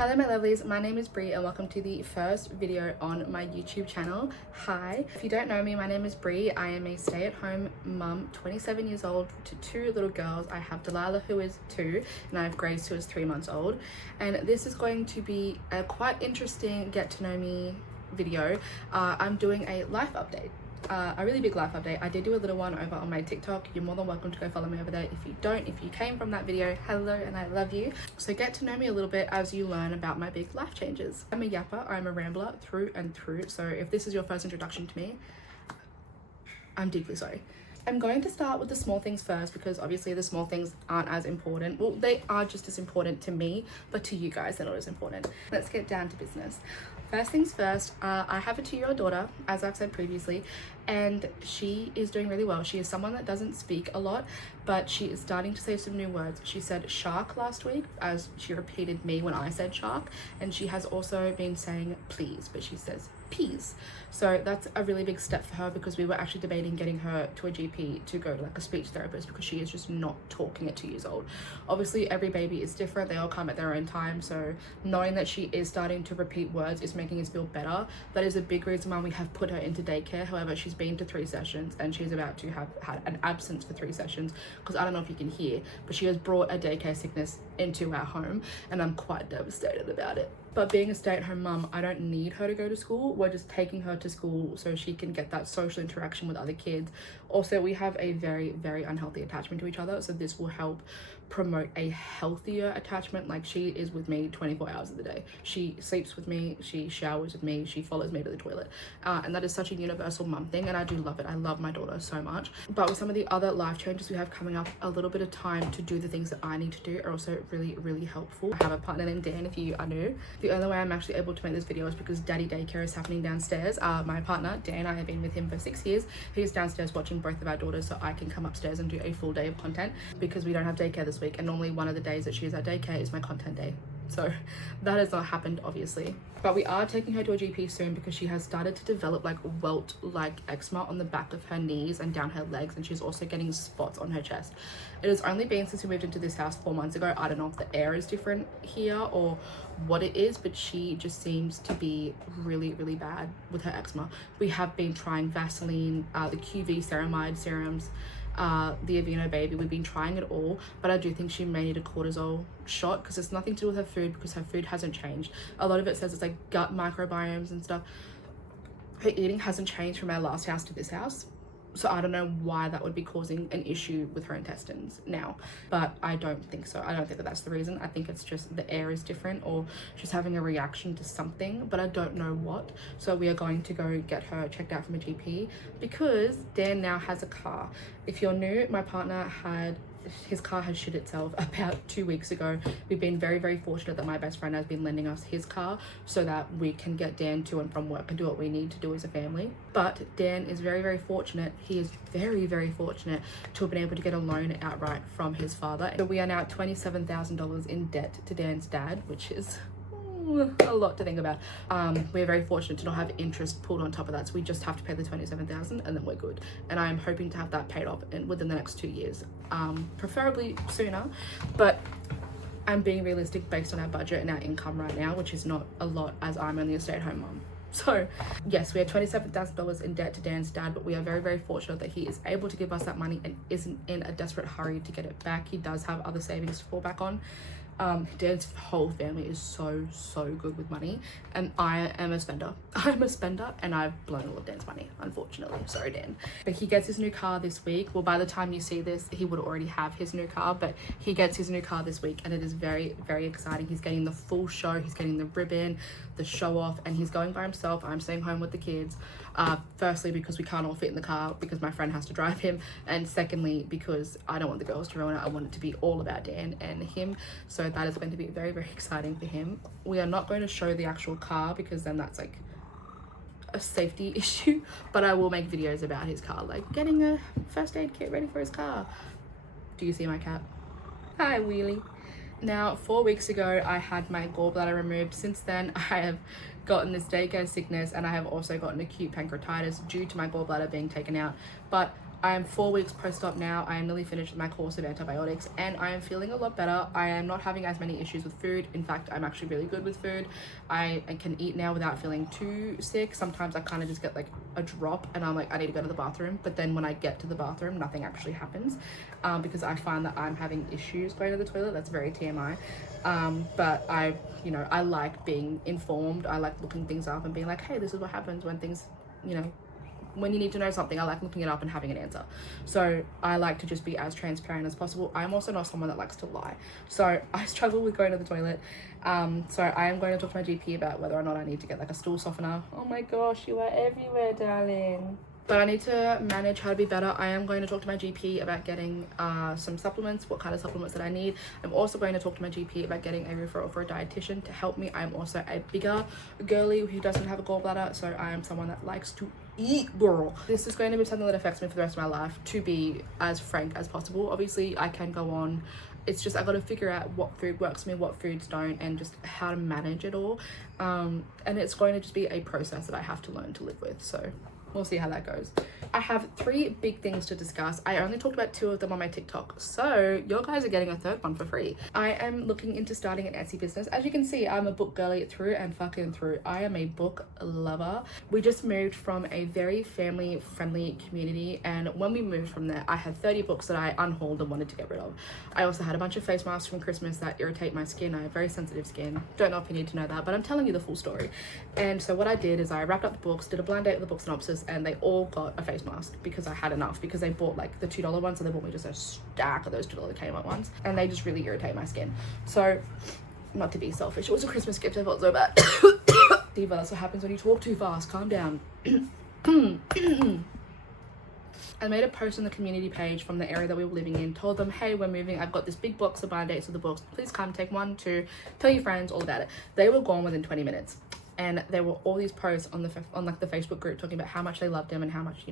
Hello my lovelies, my name is Brie and welcome to the first video on my YouTube channel. Hi, if you don't know me, my name is Brie. I am a stay-at-home mum, 27 years old, to two little girls. I have Delilah, who is 2, and I have Grace, who is 3 months old. And this is going to be a quite interesting get to know me video. I'm doing a life update. A really big life update. I did do a little one over on my TikTok. You're more than welcome to go follow me over there. If you don't, if you came from that video, hello and I love you. So get to know me a little bit as you learn about my big life changes. I'm a yapper, I'm a rambler through and through. So if this is your first introduction to me, I'm deeply sorry. I'm going to start with the small things first because obviously the small things aren't as important. Well, they are just as important to me, but to you guys, they're not as important. Let's get down to business. First things first, I have a 2-year-old daughter, as I've said previously, and she is doing really well. She is someone that doesn't speak a lot, but she is starting to say some new words. She said shark last week, as she repeated me when I said shark, and she has also been saying please, but she says peas. So that's a really big step for her because we were actually debating getting her to a GP to go to like a speech therapist because she is just not talking at 2 years old. Obviously every baby is different, they all come at their own time, so knowing that she is starting to repeat words is making us feel better. That is a big reason why we have put her into daycare. However, she's been to 3 sessions and she's about to have had an absence for 3 sessions because I don't know if you can hear, but she has brought a daycare sickness into our home and I'm quite devastated about it. But being a stay-at-home mum, I don't need her to go to school. We're just taking her to school so she can get that social interaction with other kids. Also, we have a very, very unhealthy attachment to each other, so this will help promote a healthier attachment. Like, she is with me 24 hours of the day. She sleeps with me, she showers with me, she follows me to the toilet. And that is such a universal mum thing, and I do love it. I love my daughter so much. But with some of the other life changes we have coming up, a little bit of time to do the things that I need to do are also really, really helpful. I have a partner named Dan, if you are new. The only way I'm actually able to make this video is because daddy daycare is happening downstairs. My partner, Dan, I have been with him for 6 years. He's downstairs watching both of our daughters so I can come upstairs and do a full day of content because we don't have daycare this week, and normally one of the days that she is at daycare is my content day. So that has not happened, obviously. But we are taking her to a GP soon because she has started to develop like welt-like eczema on the back of her knees and down her legs, and she's also getting spots on her chest. It has only been since we moved into this house 4 months ago. I don't know if the air is different here or what it is, but she just seems to be really, really bad with her eczema. We have been trying Vaseline, the QV ceramide serums, the Aveeno baby. We've been trying it all, but I do think she may need a cortisol shot because it's nothing to do with her food because her food hasn't changed. A lot of it says it's like gut microbiomes and stuff. Her eating hasn't changed from our last house to this house, so I don't know why that would be causing an issue with her intestines now, but I don't think so. I don't think that that's the reason. I think it's just the air is different or she's having a reaction to something, but I don't know what. So we are going to go get her checked out from a GP because Dan now has a car. If you're new, my partner had his car has shit itself about 2 weeks ago. We've been very, very fortunate that my best friend has been lending us his car so that we can get Dan to and from work and do what we need to do as a family. But Dan is very, very fortunate. He is very, very fortunate to have been able to get a loan outright from his father. So we are now $27,000 in debt to Dan's dad, which is a lot to think about. We're very fortunate to not have interest pulled on top of that, so we just have to pay the $27,000 and then we're good. And I'm hoping to have that paid off within the next 2 years, preferably sooner, but I'm being realistic based on our budget and our income right now, which is not a lot as I'm only a stay-at-home mom. So yes, we have $27,000 in debt to Dan's dad, but we are very, very fortunate that he is able to give us that money and isn't in a desperate hurry to get it back. He does have other savings to fall back on. Dan's whole family is so good with money, and I am a spender. I'm a spender and I've blown all of Dan's money, unfortunately. Sorry, Dan. But he gets his new car this week. Well, by the time you see this, he would already have his new car, but he gets his new car this week and it is very, very exciting. He's getting the full show, he's getting the ribbon, the show off, and he's going by himself. I'm staying home with the kids. Firstly, because we can't all fit in the car because my friend has to drive him, and secondly, because I don't want the girls to ruin it. I want it to be all about Dan and him, so that is going to be very, very exciting for him. We are not going to show the actual car because then that's like a safety issue, but I will make videos about his car, like getting a first aid kit ready for his car. Do you see my cat? Hi, Wheelie. Now, 4 weeks ago, I had my gallbladder removed. Since then, I have gotten this daycare sickness and I have also gotten acute pancreatitis due to my gallbladder being taken out. But I am 4 weeks post-op now. I am nearly finished with my course of antibiotics and I am feeling a lot better. I am not having as many issues with food. In fact, I'm actually really good with food. I can eat now without feeling too sick. Sometimes I kind of just get like a drop and I'm like, I need to go to the bathroom. But then when I get to the bathroom, nothing actually happens because I find that I'm having issues going to the toilet. That's very TMI. But I like being informed. I like looking things up and being like, hey, this is what happens when things, when you need to know something. I like looking it up and having an answer. So I like to just be as transparent as possible. I'm also not someone that likes to lie. So I struggle with going to the toilet. So I am going to talk to my GP about whether or not I need to get like a stool softener. Oh my gosh, you are everywhere, darling. But I need to manage how to be better. I am going to talk to my GP about getting some supplements, what kind of supplements that I need. I'm also going to talk to my GP about getting a referral for a dietitian to help me. I'm also a bigger girly who doesn't have a gallbladder, so I am someone that likes to eat, girl. This is going to be something that affects me for the rest of my life, to be as frank as possible. Obviously, I can go on. It's just I got to figure out what food works for me, what foods don't, and just how to manage it all. And it's going to just be a process that I have to learn to live with. So we'll see how that goes. I have 3 big things to discuss. I only talked about 2 of them on my TikTok, so you guys are getting a 3rd one for free. I am looking into starting an Etsy business. As you can see, I'm a book girly through and fucking through. I am a book lover. We just moved from a very family friendly community, and when we moved from there, I had 30 books that I unhauled and wanted to get rid of. I also had a bunch of face masks from Christmas that irritate my skin. I have very sensitive skin. Don't know if you need to know that, but I'm telling you the full story. And so what I did is I wrapped up the books, did a blind date with the book synopsis, and they all got a face mask because I had enough, because they bought like the $2 ones, so they bought me just a stack of those $2 Kmart ones, and they just really irritate my skin. So, not to be selfish, it was a Christmas gift. I felt so bad. Diva, that's what happens when you talk too fast. Calm down. I made a post on the community page from the area that we were living in, told them, hey, we're moving, I've got this big box of blind dates of the books, please come, take 1, 2, tell your friends all about it. They were gone within 20 minutes. And there were all these posts on the Facebook group talking about how much they loved them and how much,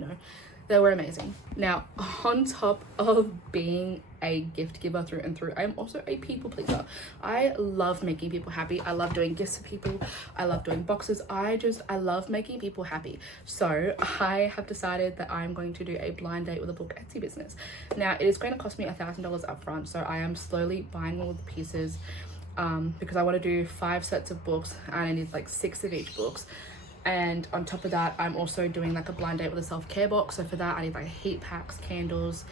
they were amazing. Now, on top of being a gift giver through and through, I am also a people pleaser. I love making people happy. I love doing gifts for people. I love doing boxes. I love making people happy. So I have decided that I'm going to do a blind date with a book Etsy business. Now, it is going to cost me $1,000 up front. So I am slowly buying all the pieces because I want to do 5 sets of books and I need like 6 of each books. And on top of that, I'm also doing like a blind date with a self-care box. So for that, I need like heat packs, candles,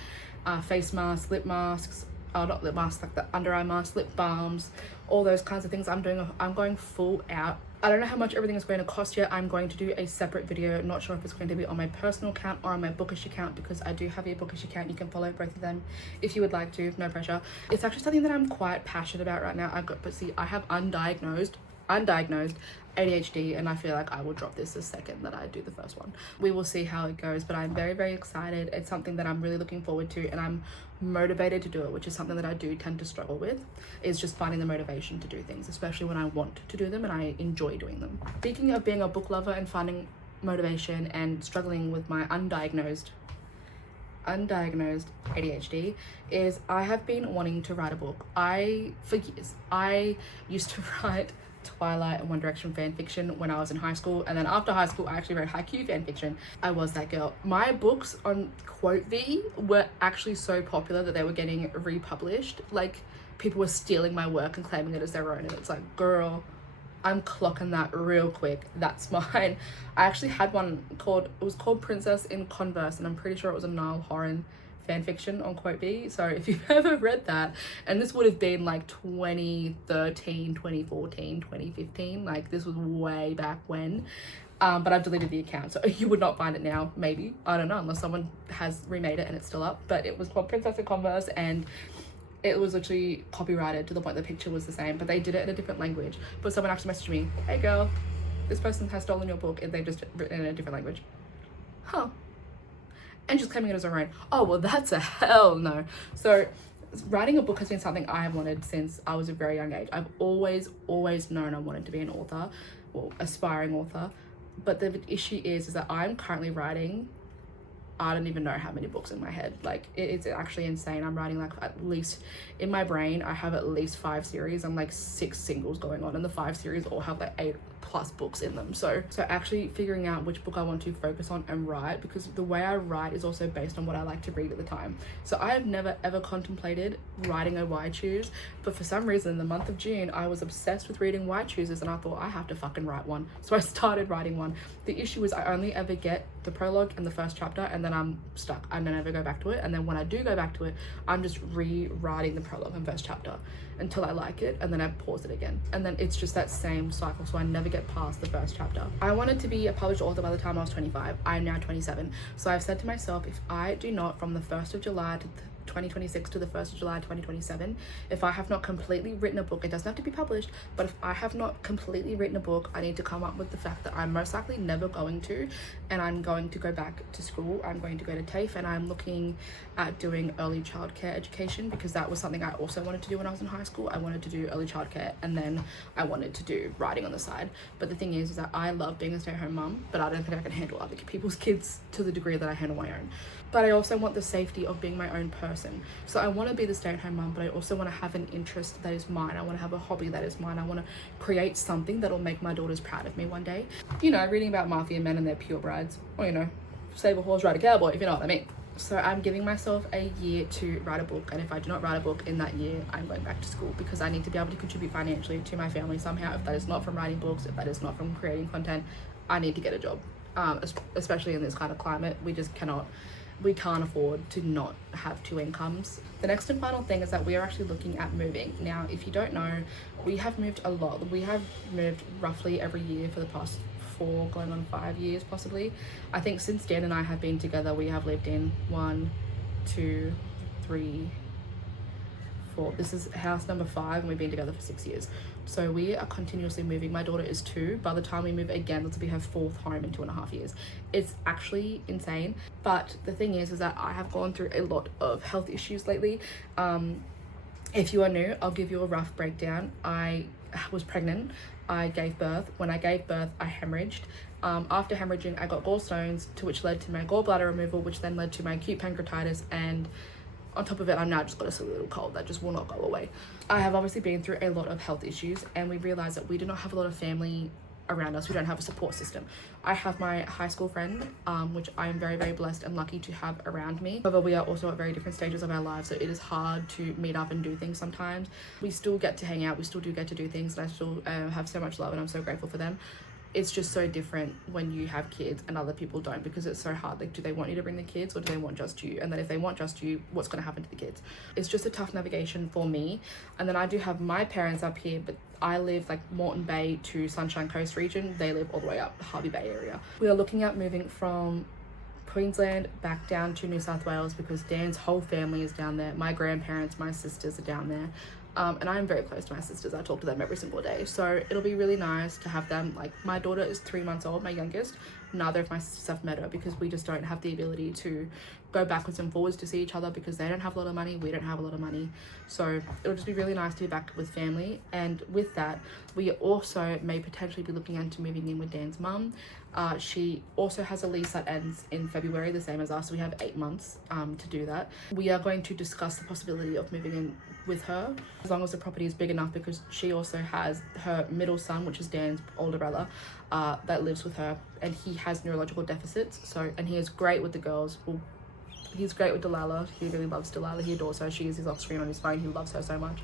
face masks, lip masks, not lip masks, like the under eye masks, lip balms, all those kinds of things. I'm going full out. I don't know how much everything is going to cost yet. I'm going to do a separate video. Not sure if it's going to be on my personal account or on my bookish account, because I do have a bookish account. You can follow both of them if you would like to, no pressure. It's actually something that I'm quite passionate about right now. I have undiagnosed ADHD, and I feel like I will drop this the second that I do the first one. We will see how it goes, but I'm very, very excited. It's something that I'm really looking forward to, and I'm motivated to do it, which is something that I do tend to struggle with, is just finding the motivation to do things, especially when I want to do them and I enjoy doing them. Speaking of being a book lover and finding motivation and struggling with my undiagnosed ADHD, is I have been wanting to write a book. For years, I used to write Twilight and One Direction fan fiction when I was in high school, and then after high school I actually wrote Haikyuu fan fiction. I was that girl. My books on Quote.V were actually so popular that they were getting republished. Like, people were stealing my work and claiming it as their own, and it's like, girl, I'm clocking that real quick. That's mine. I actually had one it was called Princess in Converse, and I'm pretty sure it was a Niall Horan fan fiction on Quote.V. So if you've ever read that, and this would have been like 2013, 2014, 2015, like this was way back when, but I've deleted the account, so you would not find it now. Maybe, I don't know, unless someone has remade it and it's still up. But it was called Princess in Converse, and it was literally copyrighted to the point the picture was the same, but they did it in a different language. But someone actually messaged me, hey girl, this person has stolen your book and they just written it in a different language. Huh. And just claiming it as her own. Oh, well, that's a hell no. So writing a book has been something I have wanted since I was a very young age. I've always known I wanted to be an author, well, aspiring author. But the issue is that I'm currently writing I don't even know how many books in my head. Like it's actually insane. I'm writing like at least in my brain I have at least 5 series and like 6 singles going on, and the 5 series all have like 8+ books in them. So actually figuring out which book I want to focus on and write, because the way I write is also based on what I like to read at the time. So I have never ever contemplated writing a why choose, but for some reason in the month of June I was obsessed with reading why chooses, and I thought I have to fucking write one. So I started writing one. The issue is I only ever get the prologue and the first chapter, and then I'm stuck. I never go back to it, and then when I do go back to it, I'm just rewriting the prologue and first chapter until I like it, and then I pause it again, and then it's just that same cycle. So I never get past the first chapter. I wanted to be a published author by the time I was 25. I'm now 27, so I've said to myself, if I do not, from the 1st of July to 2026 to the 1st of July 2027, if I have not completely written a book, it doesn't have to be published, but if I have not completely written a book, I need to come up with the fact that I'm most likely never going to, and I'm going to go back to school. I'm going to go to TAFE, and I'm looking at doing early childcare education, because that was something I also wanted to do when I was in high school. I wanted to do early childcare, and then I wanted to do writing on the side. But the thing is that I love being a stay-at-home mum, but I don't think I can handle other people's kids to the degree that I handle my own. But I also want the safety of being my own person. So I want to be the stay-at-home mum, but I also want to have an interest that is mine. I want to have a hobby that is mine. I want to create something that'll make my daughters proud of me one day. You know, reading about mafia men and their purebreds, or, you know, save a horse, ride a cowboy, if you know what I mean. So I'm giving myself a year to write a book, and if I do not write a book in that year, I'm going back to school, because I need to be able to contribute financially to my family somehow. If that is not from writing books, if that is not from creating content, I need to get a job. Especially in this kind of climate, we can't afford to not have 2 incomes. The next and final thing is that we are actually looking at moving. Now, if you don't know, we have moved a lot. We have moved roughly every year for the past 4 going on 5 years possibly. I think since Dan and I have been together, we have lived in 1, 2, 3, 4. This is house number 5, and we've been together for 6 years. So we are continuously moving. My daughter is 2. By the time we move again, this will be her 4th home in 2.5 years. It's actually insane. But the thing is that I have gone through a lot of health issues lately. If you are new, I'll give you a rough breakdown. I was pregnant. I gave birth. When I gave birth, I hemorrhaged. After hemorrhaging, I got gallstones, to which led to my gallbladder removal, which then led to my acute pancreatitis, and on top of it, I've now just got a silly little cold that just will not go away. I have obviously been through a lot of health issues, and we realized that we do not have a lot of family around us. We don't have a support system. I have my high school friend, which I am very, very blessed and lucky to have around me. However, we are also at very different stages of our lives, so it is hard to meet up and do things sometimes. We still get to hang out, we still do get to do things, and I still have so much love, and I'm so grateful for them. It's just so different when you have kids and other people don't, because it's so hard. Like, do they want you to bring the kids, or do they want just you? And then if they want just you, what's going to happen to the kids? It's just a tough navigation for me. And then I do have my parents up here, but I live like Moreton Bay to Sunshine Coast region. They live all the way up Harvey Bay area. We are looking at moving from Queensland back down to New South Wales, because Dan's whole family is down there. My grandparents, my sisters are down there. And I'm very close to my sisters. I talk to them every single day. So it'll be really nice to have them. Like, my daughter is 3 months old, my youngest. Neither of my sisters have met her, because we just don't have the ability to go backwards and forwards to see each other, because they don't have a lot of money, we don't have a lot of money. So it'll just be really nice to be back with family. And with that, we also may potentially be looking into moving in with Dan's mum. She also has a lease that ends in February, the same as us. So we have 8 months to do that. We are going to discuss the possibility of moving in with her, as long as the property is big enough, because she also has her middle son, which is Dan's older brother, that lives with her, and he has neurological deficits. So, and he is great with the girls. Well, he's great with Delilah. He really loves Delilah. He adores her. She is his off-screen on his phone. He loves her so much.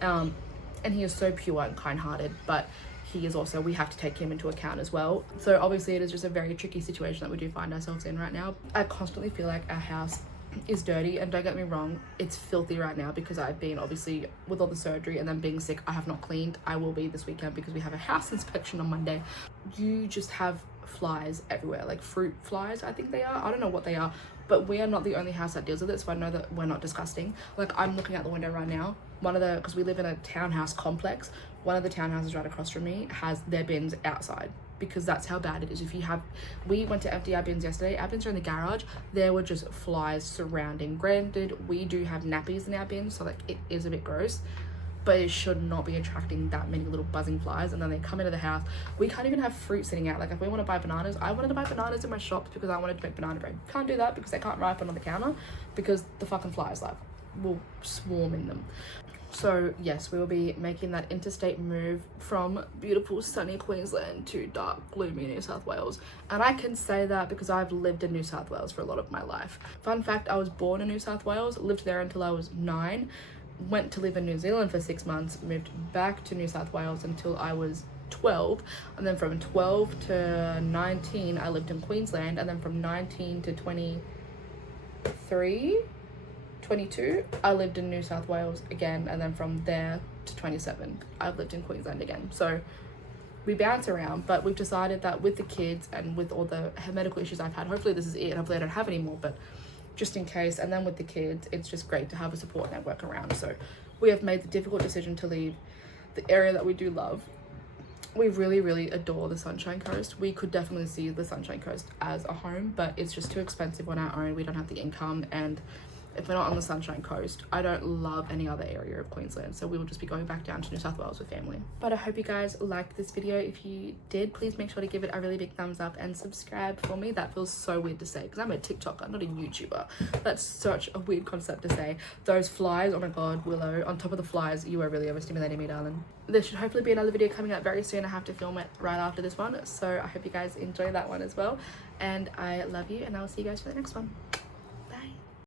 And he is so pure and kind-hearted, but he is also, we have to take him into account as well. So obviously it is just a very tricky situation that we do find ourselves in right now. I constantly feel like our house is dirty, and don't get me wrong, it's filthy right now, because I've been, obviously, with all the surgery and then being sick, I have not cleaned. I will be this weekend, because we have a house inspection on Monday. You just have flies everywhere, like fruit flies, I think they are. I don't know what they are, but we are not the only house that deals with it, so I know that we're not disgusting. Like, I'm looking out the window right now, because we live in a townhouse complex, one of the townhouses right across from me has their bins outside, because that's how bad it is. We went to empty our bins yesterday. Our bins are in the garage. There were just flies surrounding. Granted, we do have nappies in our bins, so like it is a bit gross, but it should not be attracting that many little buzzing flies. And then they come into the house. We can't even have fruit sitting out. Like if we want to buy bananas, I wanted to buy bananas in my shops because I wanted to make banana bread. Can't do that because they can't ripen on the counter because the fucking flies like will swarm in them. So yes, we will be making that interstate move from beautiful sunny Queensland to dark gloomy New South Wales. And I can say that because I've lived in New South Wales for a lot of my life. Fun fact, I was born in New South Wales, lived there until I was 9, went to live in New Zealand for 6 months, moved back to New South Wales until I was 12, and then from 12 to 19 I lived in Queensland, and then from 19 to 22 I lived in New South Wales again, and then from there to 27 I've lived in Queensland again. So we bounce around, but we've decided that with the kids and with all the medical issues I've had, hopefully this is it, hopefully I don't have any more, but just in case, and then with the kids it's just great to have a support network around. So we have made the difficult decision to leave the area that we do love. We really adore the Sunshine Coast. We could definitely see the Sunshine Coast as a home, but it's just too expensive on our own. We don't have the income, and if we're not on the Sunshine Coast, I don't love any other area of Queensland, so we will just be going back down to New South Wales with family. But I hope you guys liked this video. If you did, please make sure to give it a really big thumbs up and subscribe for me. That feels so weird to say because I'm a TikToker, not a YouTuber. That's such a weird concept to say. Those flies, oh my god, Willow, on top of the flies, you are really overstimulating me, darling. There should hopefully be another video coming out very soon. I have to film it right after this one, so I hope you guys enjoy that one as well. And I love you, and I will see you guys for the next one.